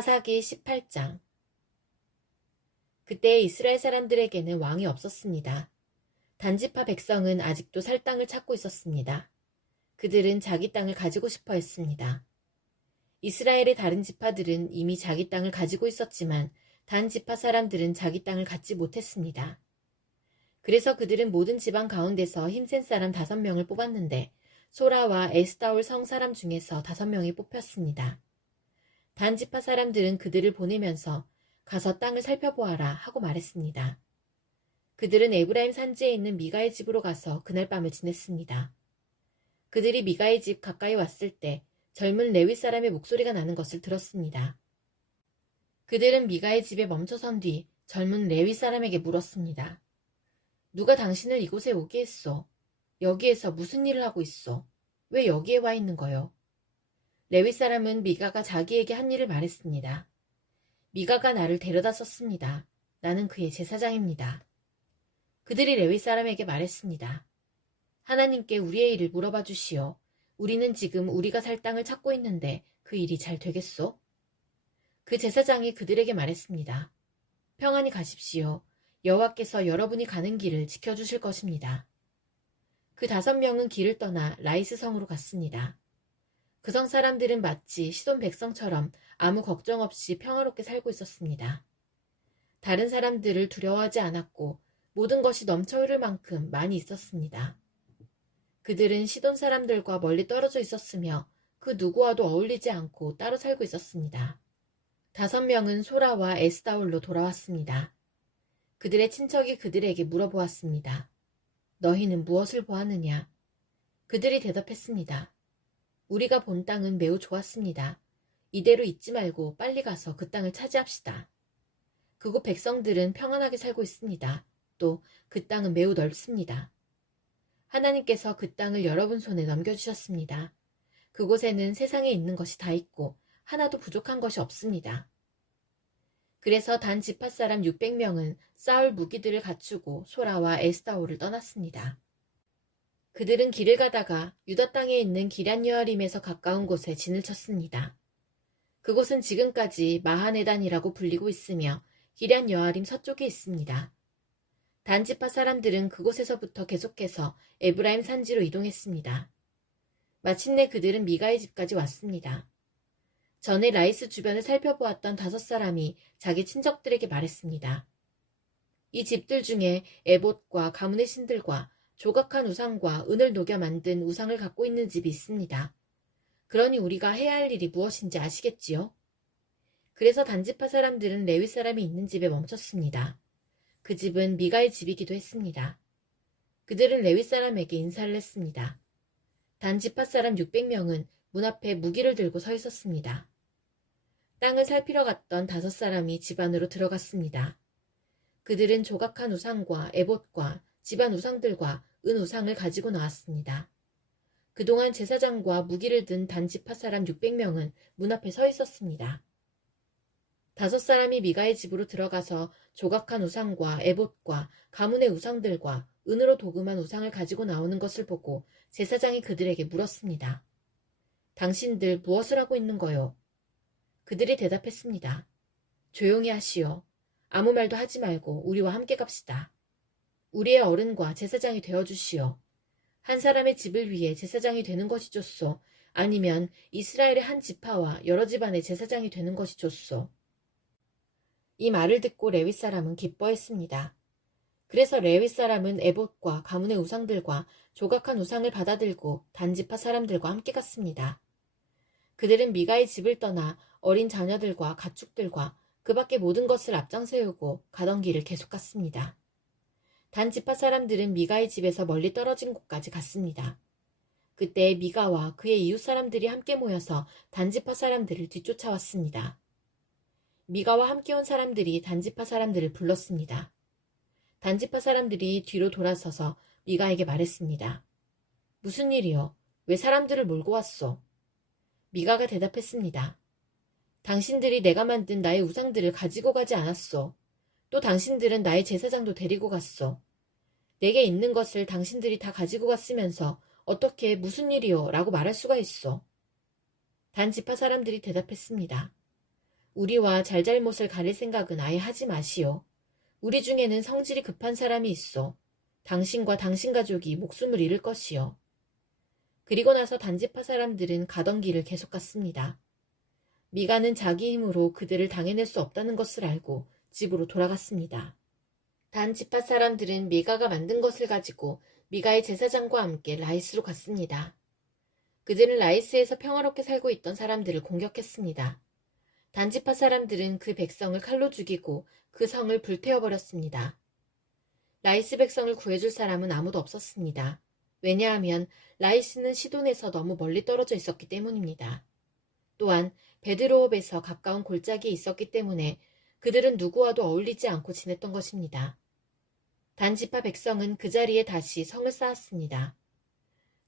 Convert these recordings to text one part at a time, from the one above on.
사사기 18장. 그때 이스라엘 사람들에게는 왕이 없었습니다. 단지파 백성은 아직도 살 땅을 찾고 있었습니다. 그들은 자기 땅을 가지고 싶어 했습니다. 이스라엘의 다른 지파들은 이미 자기 땅을 가지고 있었지만 단 지파 사람들은 자기 땅을 갖지 못했습니다. 그래서 그들은 모든 지방 가운데서 힘센 사람 5명을 뽑았는데 소라와 에스다올 성 사람 중에서 5명이 뽑혔습니다. 단 지파 사람들은 그들을 보내면서 가서 땅을 살펴보아라 하고 말했습니다. 그들은 에브라임 산지에 있는 미가의 집으로 가서 그날 밤을 지냈습니다. 그들이 미가의 집 가까이 왔을 때 젊은 레위 사람의 목소리가 나는 것을 들었습니다. 그들은 미가의 집에 멈춰선 뒤 젊은 레위 사람에게 물었습니다. 누가 당신을 이곳에 오게 했소? 여기에서 무슨 일을 하고 있소? 왜 여기에 와 있는 거요? 레위 사람은 미가가 자기에게 한 일을 말했습니다. 미가가 나를 데려다 썼습니다. 나는 그의 제사장입니다. 그들이 레위 사람에게 말했습니다. 하나님께 우리의 일을 물어봐 주시오. 우리는 지금 우리가 살 땅을 찾고 있는데 그 일이 잘 되겠소? 그 제사장이 그들에게 말했습니다. 평안히 가십시오. 여호와께서 여러분이 가는 길을 지켜주실 것입니다. 그 5명은 길을 떠나 라이스 성으로 갔습니다. 그 성 사람들은 마치 시돈 백성처럼 아무 걱정 없이 평화롭게 살고 있었습니다. 다른 사람들을 두려워하지 않았고 모든 것이 넘쳐 흐를 만큼 많이 있었습니다. 그들은 시돈 사람들과 멀리 떨어져 있었으며 그 누구와도 어울리지 않고 따로 살고 있었습니다. 5명은 소라와 에스다올로 돌아왔습니다. 그들의 친척이 그들에게 물어보았습니다. 너희는 무엇을 보았느냐? 그들이 대답했습니다. 우리가 본 땅은 매우 좋았습니다. 이대로 있지 말고 빨리 가서 그 땅을 차지합시다. 그곳 백성들은 평안하게 살고 있습니다. 또 그 땅은 매우 넓습니다. 하나님께서 그 땅을 여러분 손에 넘겨주셨습니다. 그곳에는 세상에 있는 것이 다 있고 하나도 부족한 것이 없습니다. 그래서 단 지파 사람 600명은 싸울 무기들을 갖추고 소라와 에스다올을 떠났습니다. 그들은 길을 가다가 유다 땅에 있는 기럇여아림에서 가까운 곳에 진을 쳤습니다. 그곳은 지금까지 마하네단이라고 불리고 있으며 기럇여아림 서쪽에 있습니다. 단지파 사람들은 그곳에서부터 계속해서 에브라임 산지로 이동했습니다. 마침내 그들은 미가의 집까지 왔습니다. 전에 라이스 주변을 살펴보았던 5사람이 자기 친척들에게 말했습니다. 이 집들 중에 에봇과 가문의 신들과 조각한 우상과 은을 녹여 만든 우상을 갖고 있는 집이 있습니다. 그러니 우리가 해야 할 일이 무엇인지 아시겠지요? 그래서 단지파 사람들은 레위 사람이 있는 집에 멈췄습니다. 그 집은 미가의 집이기도 했습니다. 그들은 레위 사람에게 인사를 했습니다. 단지파 사람 600명은 문 앞에 무기를 들고 서 있었습니다. 땅을 살피러 갔던 5사람이 집 안으로 들어갔습니다. 그들은 조각한 우상과 에봇과 집안 우상들과 은 우상을 가지고 나왔습니다. 그동안 제사장과 무기를 든 단지파 사람 600명은 문 앞에 서 있었습니다. 5사람이 미가의 집으로 들어가서 조각한 우상과 에봇과 가문의 우상들과 은으로 도금한 우상을 가지고 나오는 것을 보고 제사장이 그들에게 물었습니다. 당신들 무엇을 하고 있는 거요? 그들이 대답했습니다. 조용히 하시오. 아무 말도 하지 말고 우리와 함께 갑시다. 우리의 어른과 제사장이 되어주시오. 한 사람의 집을 위해 제사장이 되는 것이 좋소. 아니면 이스라엘의 한 지파와 여러 집안의 제사장이 되는 것이 좋소. 이 말을 듣고 레위 사람은 기뻐했습니다. 그래서 레위 사람은 에봇과 가문의 우상들과 조각한 우상을 받아들고 단지파 사람들과 함께 갔습니다. 그들은 미가의 집을 떠나 어린 자녀들과 가축들과 그 밖의 모든 것을 앞장 세우고 가던 길을 계속 갔습니다. 단지파 사람들은 미가의 집에서 멀리 떨어진 곳까지 갔습니다. 그때 미가와 그의 이웃 사람들이 함께 모여서 단지파 사람들을 뒤쫓아왔습니다. 미가와 함께 온 사람들이 단지파 사람들을 불렀습니다. 단지파 사람들이 뒤로 돌아서서 미가에게 말했습니다. 무슨 일이요? 왜 사람들을 몰고 왔소? 미가가 대답했습니다. 당신들이 내가 만든 나의 우상들을 가지고 가지 않았소. 또 당신들은 나의 제사장도 데리고 갔소. 내게 있는 것을 당신들이 다 가지고 갔으면서 어떻게 무슨 일이요? 라고 말할 수가 있소. 단 지파 사람들이 대답했습니다. 우리와 잘잘못을 가릴 생각은 아예 하지 마시오. 우리 중에는 성질이 급한 사람이 있어. 당신과 당신 가족이 목숨을 잃을 것이요. 그리고 나서 단지파 사람들은 가던 길을 계속 갔습니다. 미가는 자기 힘으로 그들을 당해낼 수 없다는 것을 알고 집으로 돌아갔습니다. 단지파 사람들은 미가가 만든 것을 가지고 미가의 제사장과 함께 라이스로 갔습니다. 그들은 라이스에서 평화롭게 살고 있던 사람들을 공격했습니다. 단지파 사람들은 그 백성을 칼로 죽이고 그 성을 불태워버렸습니다. 라이스 백성을 구해줄 사람은 아무도 없었습니다. 왜냐하면 라이스는 시돈에서 너무 멀리 떨어져 있었기 때문입니다. 또한 베드로옵에서 가까운 골짜기에 있었기 때문에 그들은 누구와도 어울리지 않고 지냈던 것입니다. 단지파 백성은 그 자리에 다시 성을 쌓았습니다.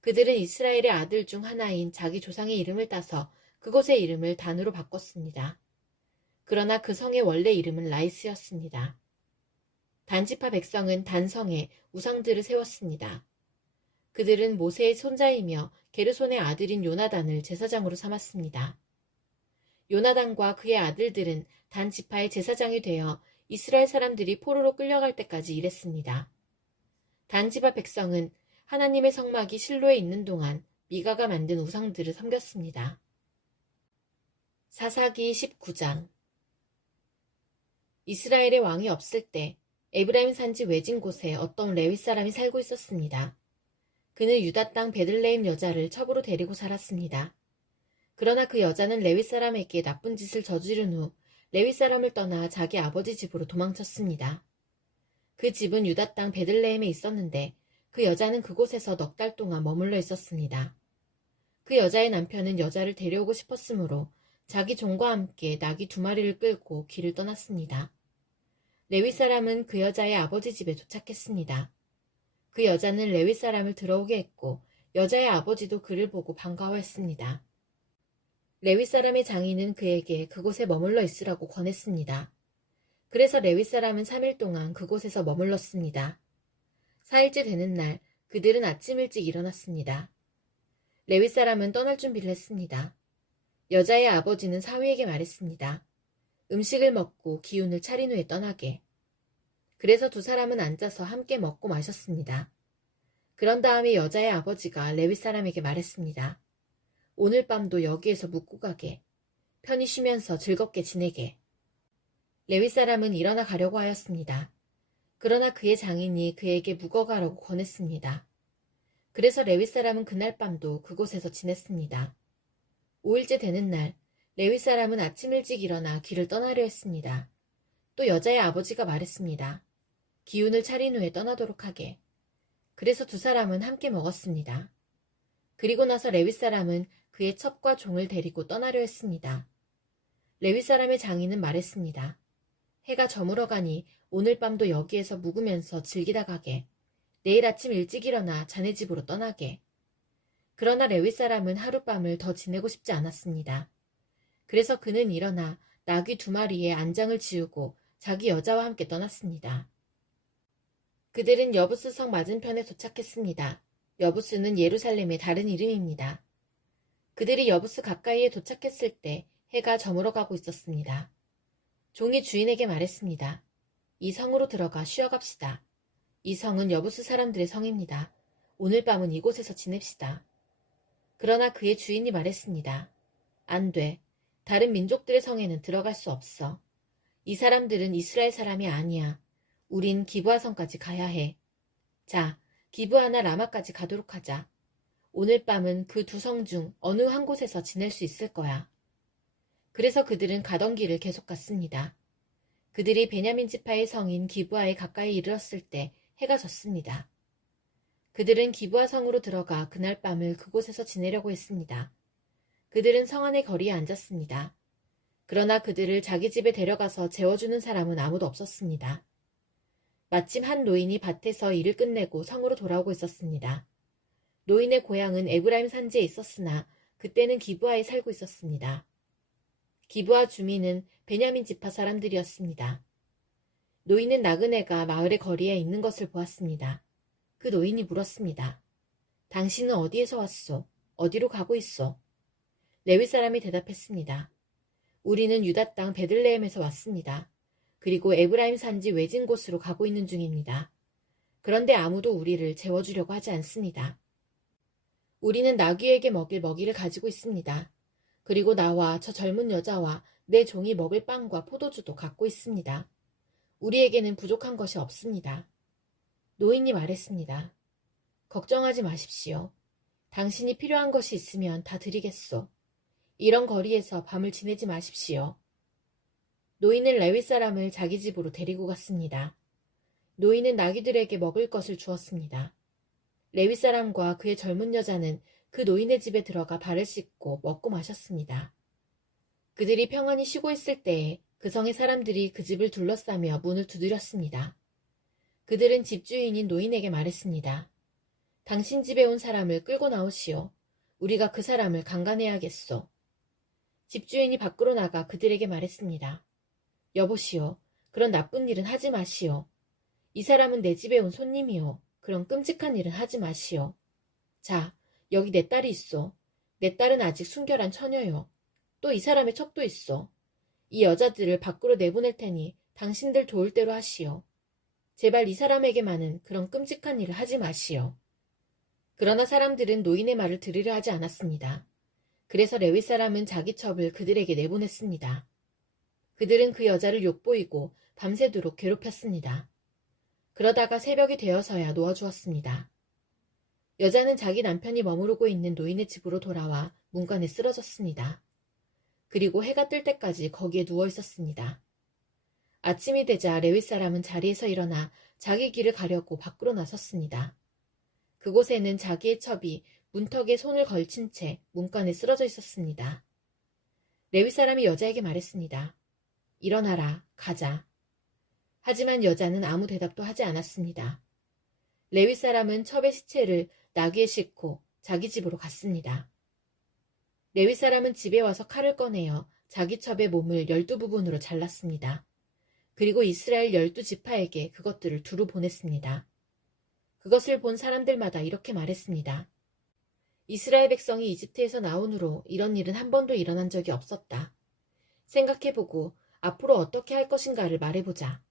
그들은 이스라엘의 아들 중 하나인 자기 조상의 이름을 따서 그곳의 이름을 단으로 바꿨습니다. 그러나 그 성의 원래 이름은 라이스였습니다. 단지파 백성은 단성에 우상들을 세웠습니다. 그들은 모세의 손자이며 게르손의 아들인 요나단을 제사장으로 삼았습니다. 요나단과 그의 아들들은 단지파의 제사장이 되어 이스라엘 사람들이 포로로 끌려갈 때까지 일했습니다. 단지파 백성은 하나님의 성막이 실로에 있는 동안 미가가 만든 우상들을 섬겼습니다. 사사기 19장. 이스라엘의 왕이 없을 때 에브라임 산지 외진 곳에 어떤 레위 사람이 살고 있었습니다. 그는 유다 땅 베들레헴 여자를 첩으로 데리고 살았습니다. 그러나 그 여자는 레위 사람에게 나쁜 짓을 저지른 후 레위 사람을 떠나 자기 아버지 집으로 도망쳤습니다. 그 집은 유다 땅 베들레헴에 있었는데 그 여자는 그곳에서 넉 달 동안 머물러 있었습니다. 그 여자의 남편은 여자를 데려오고 싶었으므로 자기 종과 함께 나귀 2마리를 끌고 길을 떠났습니다. 레위 사람은 그 여자의 아버지 집에 도착했습니다. 그 여자는 레위 사람을 들어오게 했고 여자의 아버지도 그를 보고 반가워했습니다. 레위 사람의 장인은 그에게 그곳에 머물러 있으라고 권했습니다. 그래서 레위 사람은 3일 동안 그곳에서 머물렀습니다. 4일째 되는 날 그들은 아침 일찍 일어났습니다. 레위 사람은 떠날 준비를 했습니다. 여자의 아버지는 사위에게 말했습니다. 음식을 먹고 기운을 차린 후에 떠나게. 그래서 두 사람은 앉아서 함께 먹고 마셨습니다. 그런 다음에 여자의 아버지가 레위 사람에게 말했습니다. 오늘 밤도 여기에서 묵고 가게. 편히 쉬면서 즐겁게 지내게. 레위 사람은 일어나 가려고 하였습니다. 그러나 그의 장인이 그에게 묵어가라고 권했습니다. 그래서 레위 사람은 그날 밤도 그곳에서 지냈습니다. 5일째 되는 날 레위 사람은 아침 일찍 일어나 길을 떠나려 했습니다. 또 여자의 아버지가 말했습니다. 기운을 차린 후에 떠나도록 하게. 그래서 두 사람은 함께 먹었습니다. 그리고 나서 레위 사람은 그의 첩과 종을 데리고 떠나려 했습니다. 레위 사람의 장인은 말했습니다. 해가 저물어 가니 오늘 밤도 여기에서 묵으면서 즐기다 가게. 내일 아침 일찍 일어나 자네 집으로 떠나게. 그러나 레위 사람은 하룻밤을 더 지내고 싶지 않았습니다. 그래서 그는 일어나 나귀 2마리에 안장을 지우고 자기 여자와 함께 떠났습니다. 그들은 여부스 성 맞은편에 도착했습니다. 여부스는 예루살렘의 다른 이름입니다. 그들이 여부스 가까이에 도착했을 때 해가 저물어 가고 있었습니다. 종이 주인에게 말했습니다. 이 성으로 들어가 쉬어갑시다. 이 성은 여부스 사람들의 성입니다. 오늘 밤은 이곳에서 지냅시다. 그러나 그의 주인이 말했습니다. 안 돼. 다른 민족들의 성에는 들어갈 수 없어. 이 사람들은 이스라엘 사람이 아니야. 우린 기브아 성까지 가야 해. 자, 기브아나 라마까지 가도록 하자. 오늘 밤은 그 2성 중 어느 한 곳에서 지낼 수 있을 거야. 그래서 그들은 가던 길을 계속 갔습니다. 그들이 베냐민 지파의 성인 기브아에 가까이 이르렀을 때 해가 졌습니다. 그들은 기브아 성으로 들어가 그날 밤을 그곳에서 지내려고 했습니다. 그들은 성 안의 거리에 앉았습니다. 그러나 그들을 자기 집에 데려가서 재워주는 사람은 아무도 없었습니다. 마침 한 노인이 밭에서 일을 끝내고 성으로 돌아오고 있었습니다. 노인의 고향은 에브라임 산지에 있었으나 그때는 기브아에 살고 있었습니다. 기브아 주민은 베냐민 지파 사람들이었습니다. 노인은 나그네가 마을의 거리에 있는 것을 보았습니다. 그 노인이 물었습니다. 당신은 어디에서 왔소? 어디로 가고 있소? 레위 사람이 대답했습니다. 우리는 유다 땅 베들레헴에서 왔습니다. 그리고 에브라임 산지 외진 곳으로 가고 있는 중입니다. 그런데 아무도 우리를 재워주려고 하지 않습니다. 우리는 나귀에게 먹일 먹이를 가지고 있습니다. 그리고 나와 저 젊은 여자와 내 종이 먹을 빵과 포도주도 갖고 있습니다. 우리에게는 부족한 것이 없습니다. 노인이 말했습니다. 걱정하지 마십시오. 당신이 필요한 것이 있으면 다 드리겠소. 이런 거리에서 밤을 지내지 마십시오. 노인은 레위 사람을 자기 집으로 데리고 갔습니다. 노인은 나귀들에게 먹을 것을 주었습니다. 레위 사람과 그의 젊은 여자는 그 노인의 집에 들어가 발을 씻고 먹고 마셨습니다. 그들이 평안히 쉬고 있을 때에 그 성의 사람들이 그 집을 둘러싸며 문을 두드렸습니다. 그들은 집주인인 노인에게 말했습니다. 당신 집에 온 사람을 끌고 나오시오. 우리가 그 사람을 강간해야겠소. 집주인이 밖으로 나가 그들에게 말했습니다. 여보시오, 그런 나쁜 일은 하지 마시오. 이 사람은 내 집에 온 손님이오. 그런 끔찍한 일은 하지 마시오. 자, 여기 내 딸이 있소. 내 딸은 아직 순결한 처녀요. 또 이 사람의 척도 있소. 이 여자들을 밖으로 내보낼 테니 당신들 좋을 대로 하시오. 제발 이 사람에게만은 그런 끔찍한 일을 하지 마시오. 그러나 사람들은 노인의 말을 들으려 하지 않았습니다. 그래서 레위 사람은 자기 첩을 그들에게 내보냈습니다. 그들은 그 여자를 욕보이고 밤새도록 괴롭혔습니다. 그러다가 새벽이 되어서야 놓아주었습니다. 여자는 자기 남편이 머무르고 있는 노인의 집으로 돌아와 문간에 쓰러졌습니다. 그리고 해가 뜰 때까지 거기에 누워 있었습니다. 아침이 되자 레위 사람은 자리에서 일어나 자기 길을 가려고 밖으로 나섰습니다. 그곳에는 자기의 첩이 문턱에 손을 걸친 채 문간에 쓰러져 있었습니다. 레위 사람이 여자에게 말했습니다. 일어나라, 가자. 하지만 여자는 아무 대답도 하지 않았습니다. 레위 사람은 첩의 시체를 나귀에 싣고 자기 집으로 갔습니다. 레위 사람은 집에 와서 칼을 꺼내어 자기 첩의 몸을 12부분으로 잘랐습니다. 그리고 이스라엘 12지파에게 그것들을 두루 보냈습니다. 그것을 본 사람들마다 이렇게 말했습니다. 이스라엘 백성이 이집트에서 나온 후로 이런 일은 한 번도 일어난 적이 없었다. 생각해보고 앞으로 어떻게 할 것인가를 말해보자.